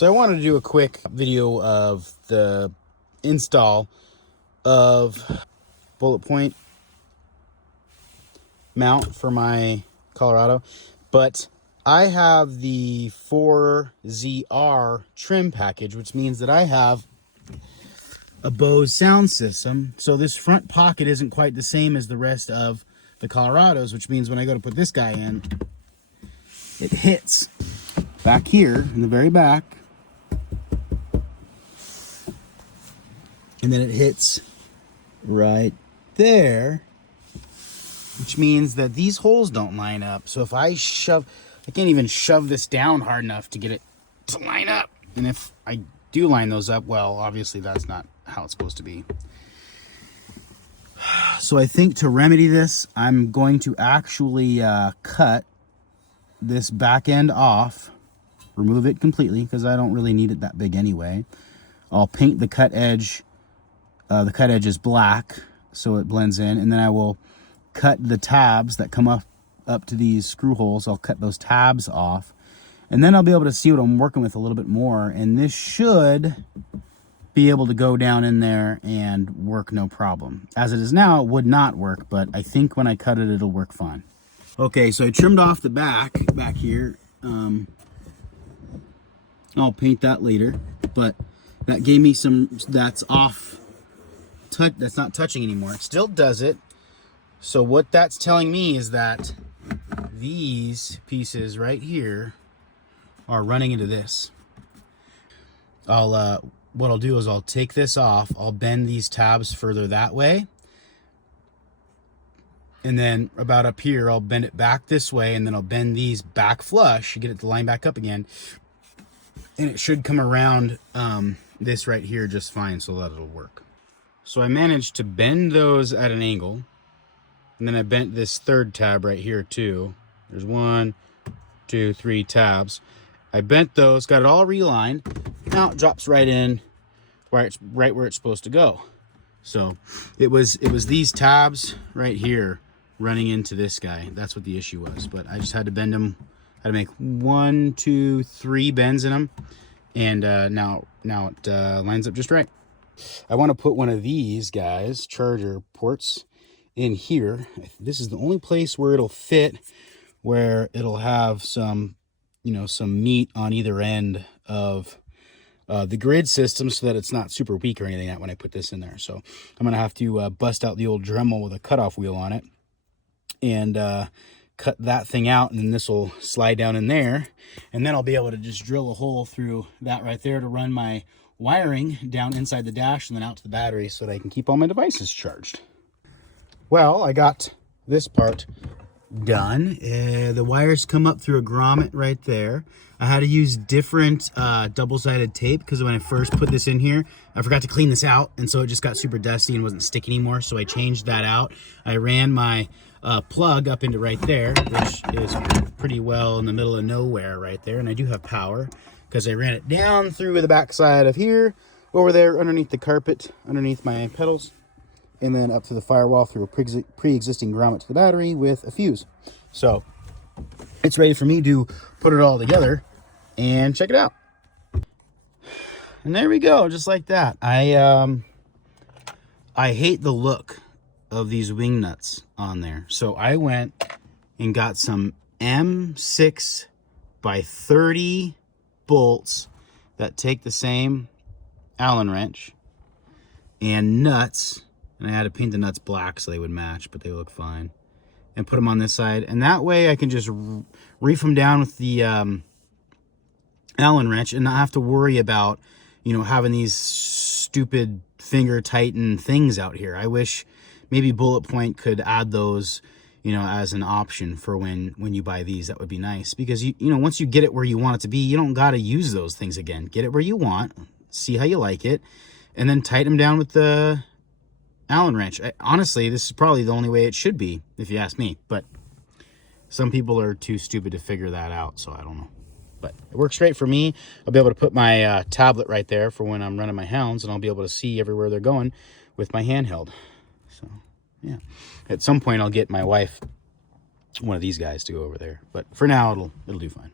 So I wanted to do a quick video of the install of Bulletpoint mount for my Colorado, but I have the 4ZR trim package, which means that I have a Bose sound system. So this front pocket isn't quite the same as the rest of the Colorados, which means when I go to put this guy in, it hits back here in the very back, and then it hits right there, which means that these holes don't line up. So if I can't even shove this down hard enough to get it to line up. And if I do line those up, well, obviously that's not how it's supposed to be. So I think to remedy this, I'm going to actually cut this back end off, remove it completely, because I don't really need it that big anyway. I'll paint the cut edge. The cut edge is black, so it blends in, and then I will cut the tabs that come up to these screw holes. I'll cut those tabs off, and then I'll be able to see what I'm working with a little bit more, and this should be able to go down in there and work no problem. As it is now, it would not work, but I think when I cut it, it'll work fine. Okay, so I trimmed off the back here. I'll paint that later, but that gave me that's off. That's not touching anymore. It still does it. So what that's telling me is that these pieces right here are running into this. What I'll do is I'll take this off. I'll bend these tabs further that way. And then about up here, I'll bend it back this way, and then I'll bend these back flush, get it to line back up again. And it should come around this right here just fine, so that it'll work. So I managed to bend those at an angle, and then I bent this third tab right here too. There's 1, 2, 3 tabs. I bent those, got it all realigned. Now it drops right in right where it's supposed to go. So it was these tabs right here running into this guy. That's what the issue was. But I just had to bend them. I had to make 1, 2, 3 bends in them, and now it lines up just right. I want to put one of these guys, charger ports, in here. This is the only place where it'll fit, where it'll have some, some meat on either end of the grid system, so that it's not super weak or anything like that when I put this in there. So I'm going to have to bust out the old Dremel with a cutoff wheel on it and cut that thing out, and then this will slide down in there, and then I'll be able to just drill a hole through that right there to run my wiring down inside the dash and then out to the battery, so that I can keep all my devices charged. Well, I got this part done. The wires come up through a grommet right there. I had to use different double-sided tape, because when I first put this in here, I forgot to clean this out, and so it just got super dusty and wasn't sticky anymore, so I changed that out. I ran my plug up into right there, which is pretty well in the middle of nowhere right there, and I do have power, because I ran it down through the back side of here, over there underneath the carpet, underneath my pedals, and then up to the firewall through a pre-existing grommet to the battery with a fuse. So it's ready for me to put it all together and check it out. And there we go, just like that. I hate the look of these wing nuts on there. So I went and got some M6 by 30 bolts that take the same Allen wrench and nuts, and I had to paint the nuts black so they would match, but they look fine, and put them on this side, and that way I can just reef them down with the Allen wrench and not have to worry about having these stupid finger tighten things out here. I wish maybe Bulletpoint could add those as an option for when you buy these. That would be nice, because once you get it where you want it to be, you don't got to use those things again. Get it where you want, see how you like it, and then tighten them down with the Allen wrench. Honestly, this is probably the only way it should be, if you ask me, but some people are too stupid to figure that out, so I don't know. But it works great for me. I'll be able to put my tablet right there for when I'm running my hounds, and I'll be able to see everywhere they're going with my handheld. So yeah, at some point I'll get my wife one of these guys to go over there, but for now it'll do fine.